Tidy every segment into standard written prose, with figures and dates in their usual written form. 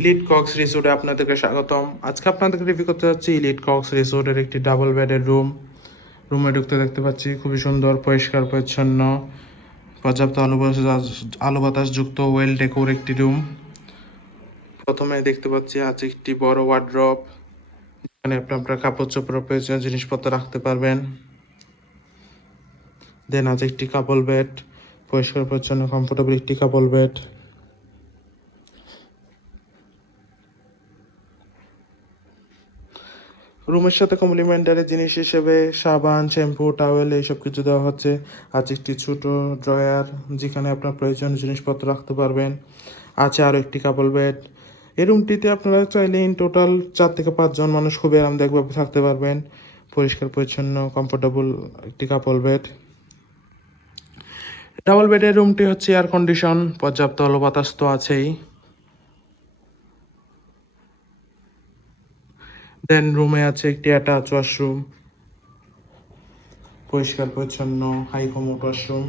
Elite Cox রিসোর্টে আপনাদেরকে স্বাগতম। আজকে আপনাদেরকে রিভিউ করতে যাচ্ছি ইলিট কক্স রিসোর্টের একটি ডাবল বেডের রুমে ঢুকতে দেখতে পাচ্ছি খুবই সুন্দর, পরিষ্কার পরিচ্ছন্ন, পর্যাপ্ত আলো বাতাস যুক্ত ওয়েল ডেকোর একটি রুম। প্রথমে দেখতে পাচ্ছি আছে একটি বড় ওয়ার্ড্রপ, যেখানে আপনার কাপড় চোপড় প্রয়োজনীয় জিনিসপত্র রাখতে পারবেন। দেন আছে একটি কাপল বেড, পরিষ্কার পরিচ্ছন্ন কমফোর্টেবল একটি কাপল বেড। রুমের সাথে কমপ্লিমেন্টারি জিনিস হিসেবে সাবান, শ্যাম্পু, টাওয়েল এইসব কিছু দেওয়া হচ্ছে। আছে একটি ছোট ড্রয়ার, যেখানে আপনার প্রয়োজনীয় জিনিসপত্র রাখতে পারবেন। আছে আরও একটি কাপল বেড। এই রুমটিতে আপনারা চাইলে ইন টোটাল 4 থেকে 5 জন মানুষ খুবই আরামদায়কভাবে থাকতে পারবেন। পরিষ্কার পরিচ্ছন্ন কমফোর্টেবল একটি কাপল বেড। ডাবল বেডের রুমটি হচ্ছে এয়ার কন্ডিশন, পর্যাপ্ত আলো বাতাস তো আছেই। দেন রুমে আছে একটি অ্যাটাচ ওয়াশরুম, পরিষ্কার পরিচ্ছন্ন হাই কমোড ওয়াশরুম।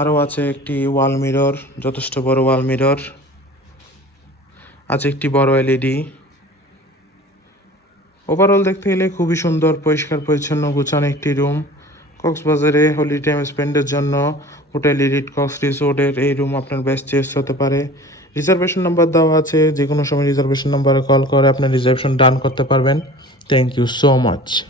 আরও আছে একটি ওয়াল মিরর, যথেষ্ট বড় ওয়াল মিরর। আছে একটি বড় এলইডি। ওভারঅল দেখতে গেলে খুবই সুন্দর, পরিষ্কার পরিচ্ছন্ন, গুছানো একটি রুম। কক্সবাজারে হলিডে টাইম স্পেন্ডের জন্য হোটেল ইলিট কক্স রিসোর্টের এই রুম আপনার বেস্ট চয়েস হতে পারে। রিজার্ভেশন নাম্বার দেওয়া আছে, যে কোনো সময় রিজার্ভেশন নাম্বারে কল করে আপনি রিজার্ভেশন ডান করতে পারবেন। Thank you so much.